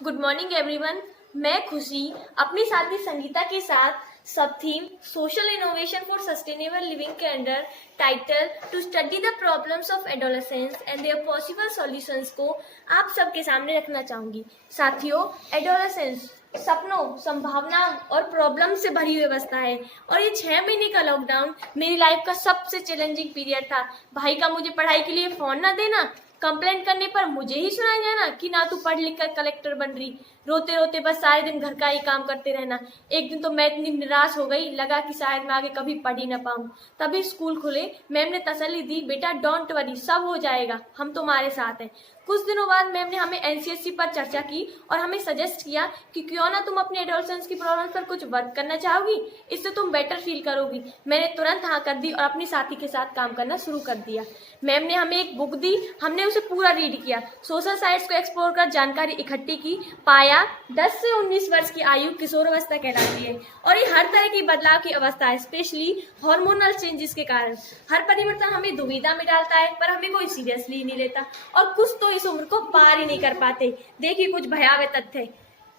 Good morning everyone. मैं खुशी अपनी साथी संगीता के साथ सब theme social innovation for sustainable living के under title to study the problems of adolescence and their possible solutions को आप सबके सामने रखना चाहूंगी। साथियों, एडोलेसेंस सपनों, संभावनाओं और प्रॉब्लम से भरी हुई अवस्था है और ये 6 महीने का लॉकडाउन मेरी लाइफ का सबसे चैलेंजिंग पीरियड था। भाई का मुझे पढ़ाई के लिए फोन ना देना, कंप्लेंट करने पर मुझे ही सुनाया जाना कि ना तू पढ़ लिख कर कलेक्टर बन रही, रोते रोते बस सारे दिन घर का ही काम करते रहना। एक दिन तो मैं इतनी निराश हो गई, लगा कि शायद मैं आगे कभी पढ़ ही ना पाऊं। तभी स्कूल खुले, मैम ने तसल्ली दी, बेटा डोंट वरी, सब हो जाएगा, हम तुम्हारे साथ हैं। कुछ दिनों बाद मैम ने हमें एनसीएससी पर चर्चा की और हमें सजेस्ट किया कि क्यों ना तुम अपने एडोलेसेंस की प्रॉब्लम्स पर कुछ वर्क करना चाहोगी, इससे तुम बेटर फील करोगी। मैंने तुरंत हाँ कर दी और अपनी साथी के साथ काम करना शुरू कर दिया। मैम ने हमें एक बुक दी, हमने उसे पूरा रीड किया, सोशल साइंस को एक्सप्लोर कर जानकारी इकट्ठी की, पाया 10 से 19 वर्ष की आयु किशोरावस्था कहलाती है और ये हर तरह की बदलाव की अवस्था है, स्पेशली हार्मोनल चेंजेस के कारण। हर परिवर्तन हमें दुविधा में डालता है पर हमें कोई सीरियसली नहीं लेता और कुछ तो इस उम्र को पार ही नहीं कर पाते। देखिए कुछ भयावह तथ्य।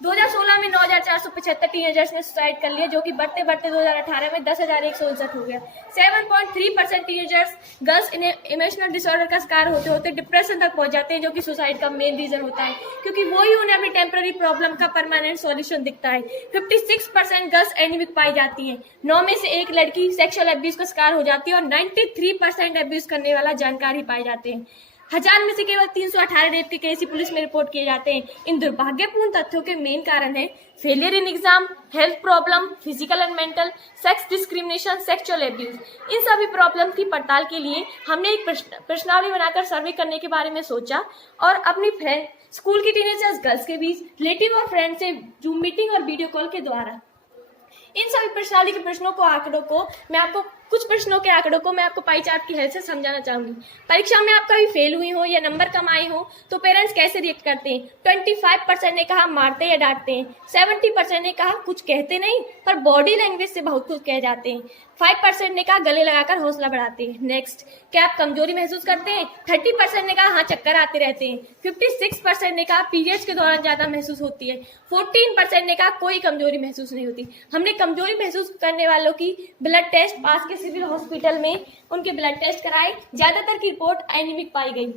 2016 में 9,475 टीनेजर्स ने सुसाइड कर लिया, जो कि बढ़ते बढ़ते 2018 में 10,159 हो गया। 7.3% टीनेजर्स गर्ल्स इमोशनल डिसऑर्डर का शिकार होते होते डिप्रेशन तक पहुंच जाते हैं, जो कि सुसाइड का मेन रीजन होता है, क्योंकि वो ही उन्हें अपनी टेम्पररी प्रॉब्लम का परमानेंट सॉल्यूशन दिखता है। 56% गर्ल्स एनीमिक पाई जाती हैं, 9 में से एक लड़की सेक्सुअल अब्यूज का शिकार हो जाती है और 93% अब्यूज करने वाला जानकार ही पाए जाते हैं। 1000 में से केवल 318 रेप के केस ही पुलिस में रिपोर्ट किए जाते हैं। इन दुर्भाग्यपूर्ण तथ्यों के मेन कारण है failure in exam, health problem, physical and mental, sex discrimination, sexual abuse. इन सभी प्रॉब्लम की पड़ताल के लिए हमने एक प्रश्नावली बनाकर सर्वे करने के बारे में सोचा और अपनी फ्रेंड स्कूल की टीनेजर्स गर्ल्स के बीच रिलेटिव और फ्रेंड से जूम मीटिंग और वीडियो कॉल के द्वारा इन सभी प्रश्नावली के प्रश्नों को कुछ प्रश्नों के आंकड़ों को मैं आपको पाई चार्ट की हेल्प से समझाना चाहूंगी। परीक्षा में आप कभी फेल हुई हो या नंबर कम आए हो तो पेरेंट्स कैसे रिएक्ट करते हैं? 25% ने कहा मारते या डांटते हैं, 70% ने कहा कुछ कहते नहीं पर बॉडी लैंग्वेज से बहुत कुछ कह जाते हैं, 5% ने कहा गले लगाकर हौसला बढ़ाते हैं। नेक्स्ट, क्या आप कमजोरी महसूस करते हैं? 30% ने कहा हाँ चक्कर आते रहते हैं, 56% ने कहा पीरियड्स के दौरान ज्यादा महसूस होती है, 14% ने कहा कोई कमजोरी महसूस नहीं होती। हमने कमजोरी महसूस करने वालों की ब्लड टेस्ट पास के सिविल हॉस्पिटल में उनके ब्लड टेस्ट कराए, ज्यादातर की रिपोर्ट एनीमिक पाई गई।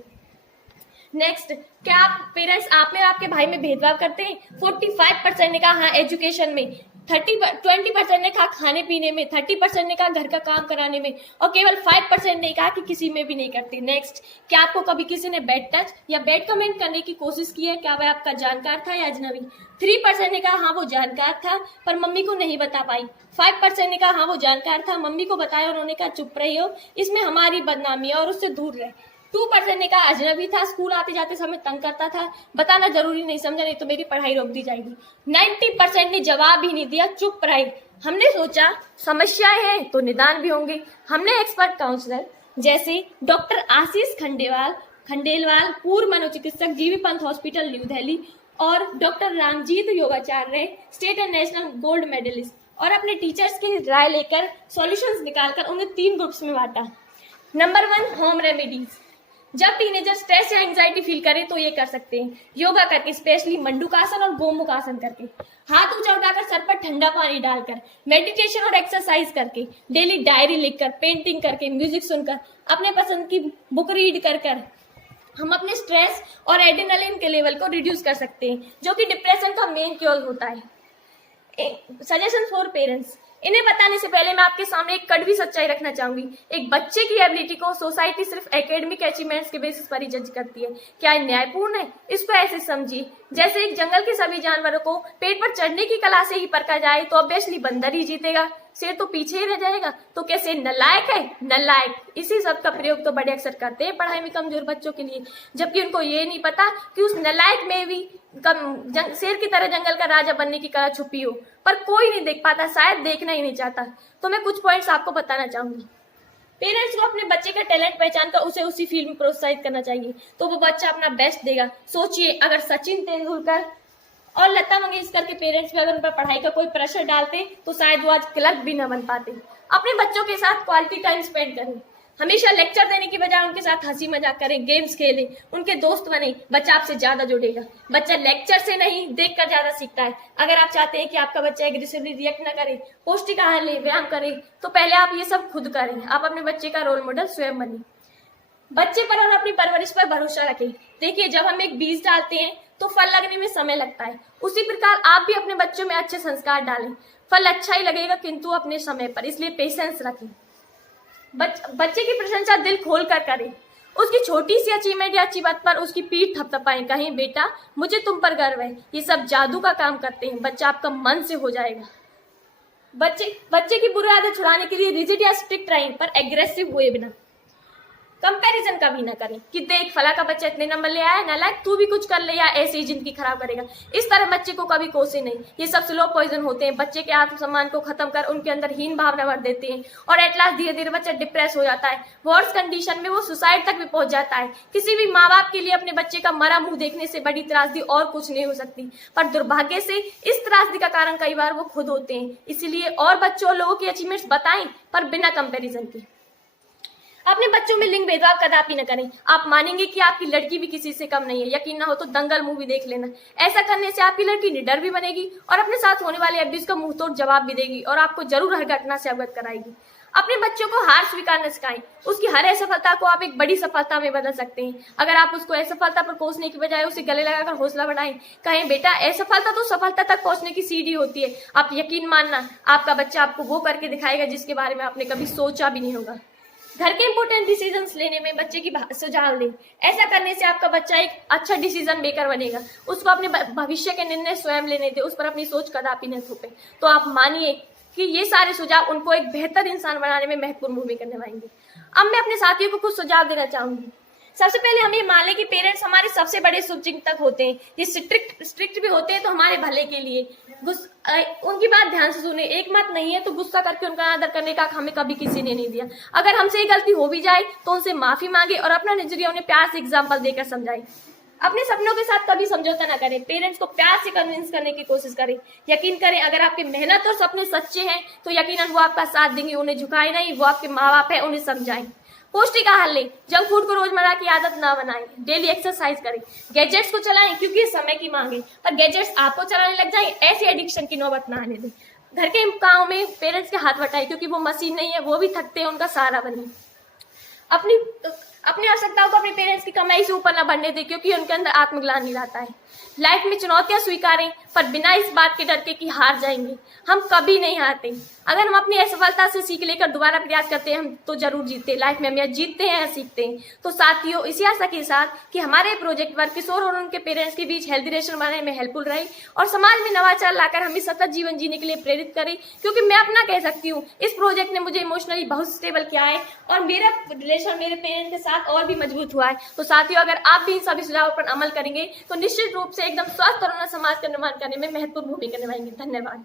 नेक्स्ट, क्या आप पेरेंट्स आप में आपके भाई में भेदभाव करते हैं? 45% ने कहा हाँ एजुकेशन में, 20% ने कहा खाने पीने में, 30% ने कहा घर का काम कराने में और केवल 5% ने कहा कि किसी में भी नहीं करते। नेक्स्ट, क्या आपको कभी किसी ने बैड टच या बैड कमेंट करने की कोशिश की है? क्या वह आपका जानकार था या अजनबी? 3% ने कहा हाँ वो जानकार था पर मम्मी को नहीं बता पाई, 5% ने कहा हाँ वो जानकार था, मम्मी को बताया और उन्होंने कहा चुप रही हो, इसमें हमारी बदनामी है और उससे दूर रहे। 2% ने कहा अजनबी था, स्कूल आते जाते समय तंग करता था, बताना जरूरी नहीं समझा नहीं तो मेरी पढ़ाई रोक दी जाएगी। 90% ने जवाब ही नहीं दिया, चुप रहे। हमने सोचा समस्याएं हैं तो निदान भी होंगे। हमने एक्सपर्ट काउंसलर जैसे डॉक्टर आशीष खंडेलवाल, पूर्व मनोचिकित्सक, GV Pant hospital New Delhi, और doctor Ramjeet Yogacharya, state and national gold medallist, और अपने टीचर्स की राय लेकर सॉल्यूशंस निकालकर उन्हें 3 ग्रुप्स में बांटा। Number 1, home remedies. जब टीनेजर स्ट्रेस या एंजाइटी फील करे तो ये कर सकते हैं, योगा करके, स्पेशली मंडूकासन और गोमुख आसन करके, हाथ ऊंचा उठाकर सर पर ठंडा पानी डालकर, मेडिटेशन और एक्सरसाइज करके, डेली डायरी लिखकर, पेंटिंग करके, म्यूजिक सुनकर, अपने पसंद की बुक रीड कर हम अपने स्ट्रेस और एड्रेनलिन के लेवल को रिड्यूस कर सकते हैं, जो कि डिप्रेशन का मेन क्योर होता है। Suggestion for parents. इन्हें बताने से पहले मैं आपके सामने एक कड़वी सच्चाई रखना चाहूंगी। एक बच्चे की एबिलिटी को सोसाइटी सिर्फ एकेडमिक अचीवमेंट्स के बेसिस पर ही जज करती है। क्या ये न्यायपूर्ण है? इसको ऐसे समझिए जैसे एक जंगल के सभी जानवरों को पेड़ पर चढ़ने की कला से ही परखा जाए तो ऑब्वियसली बंदर ही जीतेगा, शेर तो पीछे ही रह जाएगा। तो कैसे नलायक है? नलायक। इसी सब का प्रयोग तो बड़े अक्सर करते हैं पढ़ाई में कमजोर बच्चों के लिए, जबकि उनको ये नहीं पता कि उस नलायक में भी शेर की तरह जंगल का राजा बनने की कला छुपी हो, पर कोई नहीं देख पाता, शायद देखना ही नहीं चाहता। तो मैं कुछ पॉइंट्स आपको बताना चाहूंगी। पेरेंट्स को अपने बच्चे का टैलेंट पहचान कर उसे उसी फील्ड में प्रोत्साहित करना चाहिए तो वो बच्चा अपना बेस्ट देगा। सोचिए अगर सचिन तेंदुलकर और लता मंगेशकर के पेरेंट्स भी अगर उन पर पढ़ाई का कोई प्रेशर डालते तो शायद वो आज क्लर्क भी न बन पाते। अपने बच्चों के साथ क्वालिटी टाइम स्पेंड करें। हमेशा लेक्चर देने की बजाय उनके साथ हंसी मजाक करें, गेम्स खेलें, उनके दोस्त बने। बच्चा आपसे ज्यादा जुड़ेगा। बच्चा लेक्चर से नहीं, देखकर ज्यादा सीखता है। अगर आप चाहते हैं कि आपका बच्चा एग्रेसिवली रिएक्ट ना करे, पौष्टिक आहार ले, व्यायाम करे, तो पहले आप ये सब खुद करें। आप अपने बच्चे का रोल मॉडल स्वयं बने। बच्चे पर और अपनी परवरिश पर भरोसा रखें। देखिए, जब हम एक बीज डालते हैं तो फल लगने में समय लगता है। उसी प्रकार आप भी अपने बच्चों में अच्छे संस्कार डालें। फल अच्छा ही लगेगा, किंतु अपने समय पर, इसलिए पेशेंस रखें। बच्चे की प्रशंसा दिल खोल कर करें। उसकी छोटी सी अचीवमेंट या अच्छी बात पर उसकी पीठ थपथपाएं, कहें बेटा मुझे तुम पर गर्व है। ये सब जादू का काम करते हैं। बच्चा आपका मन से हो जाएगा। बच्चे की बुरी आदत छुड़ाने के लिए रिजिड या स्ट्रिक्ट रहें, पर एग्रेसिव हुए बिना। कंपैरिजन कभी ना करें कि देख फला का बच्चा इतने नंबर ले आया, नालायक तू भी कुछ कर ले या ऐसे ही जिंदगी खराब करेगा। इस तरह बच्चे को कभी कोसे नहीं। ये सब स्लो पॉइजन होते हैं। बच्चे के आत्मसम्मान को खत्म कर उनके अंदर हीन भावना भर देते हैं और एट लास्ट धीरे धीरे बच्चा डिप्रेस हो जाता है। वर्स्ट कंडीशन में वो सुसाइड तक भी पहुंच जाता है। किसी भी माँ बाप के लिए अपने बच्चे का मरा मुंह देखने से बड़ी त्रासदी और कुछ नहीं हो सकती, पर दुर्भाग्य से इस त्रासदी का कारण कई बार वो खुद होते हैं। इसीलिए और बच्चों और लोगों की अचीवमेंट्स बताएं, पर बिना कंपेरिजन के। अपने बच्चों में लिंग भेदभाव कदापि न करें। आप मानेंगे कि आपकी लड़की भी किसी से कम नहीं है। यकीन ना हो तो दंगल मूवी देख लेना। ऐसा करने से आपकी लड़की निडर भी बनेगी और अपने साथ होने वाले अब्यूज का मुंहतोड़ जवाब भी देगी और आपको जरूर हर घटना से अवगत कराएगी। अपने बच्चों को हार स्वीकार न सिखाएं। उसकी हर असफलता को आप एक बड़ी सफलता में बदल सकते हैं। अगर आप उसको असफलता पर कोसने की बजाय उसे गले लगाकर हौसला बढ़ाएं, कहें बेटा असफलता तो सफलता तक पहुंचने की सीढ़ी होती है। आप यकीन मानना, आपका बच्चा आपको वो करके दिखाएगा जिसके बारे में आपने कभी सोचा भी नहीं होगा। घर के इंपोर्टेंट डिसीजंस लेने में बच्चे की सुझाव लें। ऐसा करने से आपका बच्चा एक अच्छा डिसीजन मेकर बनेगा। उसको अपने भविष्य के निर्णय स्वयं लेने दे, उस पर अपनी सोच कदापि न थोपे। तो आप मानिए कि ये सारे सुझाव उनको एक बेहतर इंसान बनाने में महत्वपूर्ण भूमिका निभाएंगे। अब मैं अपने साथियों को कुछ सुझाव देना चाहूंगी। सबसे पहले हम ये मान लें कि पेरेंट्स हमारे सबसे बड़े शुभचिंतक होते हैं। ये स्ट्रिक्ट भी होते हैं तो हमारे भले के लिए। उनकी बात ध्यान से सुने। एक मत नहीं है तो गुस्सा करके उनका आदर करने का हमें कभी किसी ने नहीं दिया। अगर हमसे ये गलती हो भी जाए तो उनसे माफी मांगे और अपना नजरिया उन्हें प्यार से एग्जाम्पल देकर समझाए। अपने सपनों के साथ कभी समझौता ना करें। पेरेंट्स को प्यार से कन्विंस करने की कोशिश करें। यकीन करें, अगर आपकी मेहनत और सपने सच्चे हैं तो यकीनन वो आपका साथ देंगे। उन्हें झुकाए नहीं, वो आपके माँ बाप है, उन्हें समझाएं। पौष्टिक आहार लें। जंक फूड को रोजमर्रा की आदत ना बनाएं। डेली एक्सरसाइज करें। गैजेट्स को चलाएं क्योंकि ये समय की मांग है, पर गैजेट्स आपको चलाने लग जाए ऐसी एडिक्शन की नौबत ना आने दें। घर के कामों में पेरेंट्स के हाथ बटाएं क्योंकि वो मशीन नहीं है, वो भी थकते हैं, उनका सहारा बने। अपनी आवश्यकताओं को अपने पेरेंट्स की कमाई से ऊपर न बढ़ने दें क्योंकि उनके अंदर आत्मग्लानि लाता है। लाइफ में चुनौतियां स्वीकारें, पर बिना इस बात के डर के कि हार जाएंगे। हम कभी नहीं हारते। अगर हम अपनी असफलता से सीख लेकर दोबारा प्रयास करते हैं, हम तो जरूर जीतते हैं। लाइफ में हम या जीतते हैं या सीखते हैं। तो साथियों, इसी आशा के साथ कि हमारे प्रोजेक्ट वर्क किशोर और उनके पेरेंट्स के बीच हेल्दी रिलेशन बनाने में हेल्पफुल रहे और समाज में नवाचार लाकर हमें सतत जीवन जीने के लिए प्रेरित करें, क्योंकि मैं अपना कह सकती हूँ इस प्रोजेक्ट ने मुझे इमोशनली बहुत स्टेबल किया है और मेरा रिलेशन मेरे पेरेंट्स के साथ और भी मजबूत हुआ है। तो साथियों, अगर आप भी इन सभी सुझावों पर अमल करेंगे तो निश्चित रूप से एकदम स्वस्थ और समाज का निर्माण करने में महत्वपूर्ण भूमिका निभाएंगे। धन्यवाद।